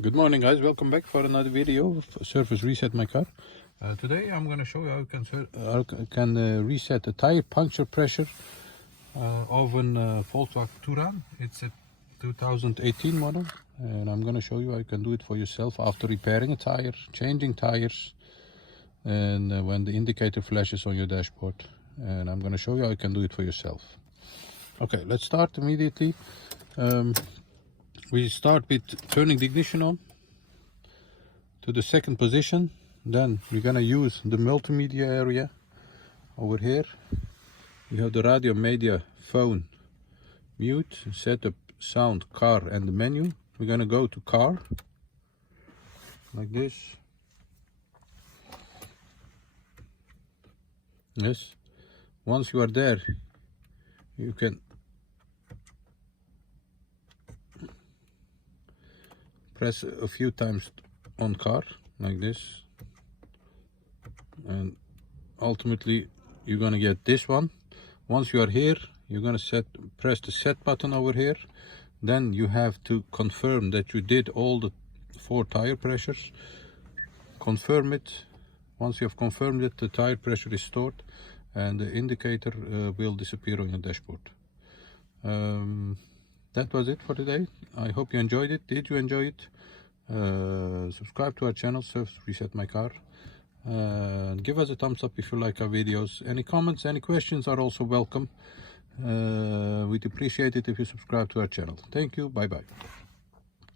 Good morning, guys. Welcome back for another video of service reset my car. Today I'm going to show you how you can reset the tire puncture pressure of a Volkswagen Touran. It's a 2018 model, and I'm going to show you how you can do it for yourself after repairing a tire, changing tires, and when the indicator flashes on your dashboard. And I'm going to show you how you can do it for yourself. Okay, let's start immediately. We start with turning the ignition on to the second position. Then we're gonna use the multimedia area over here. You have the radio, media, phone, mute, setup, sound, car, and the menu. We're gonna go to car, like this. Yes. Once you are there, you can press a few times on car, like this, and ultimately you're gonna get this one. Once you are here, you're gonna press the set button over here. Then you have to confirm that you did all the 4 tire pressures. Confirm it. Once you have confirmed it, the tire pressure is stored and the indicator will disappear on your dashboard. That was it for today. I hope you enjoyed it. Did you enjoy it? Subscribe to our channel, Service Reset My Car. Give us a thumbs up if you like our videos. Any comments, any questions are also welcome. We'd appreciate it if you subscribe to our channel. Thank you. Bye bye.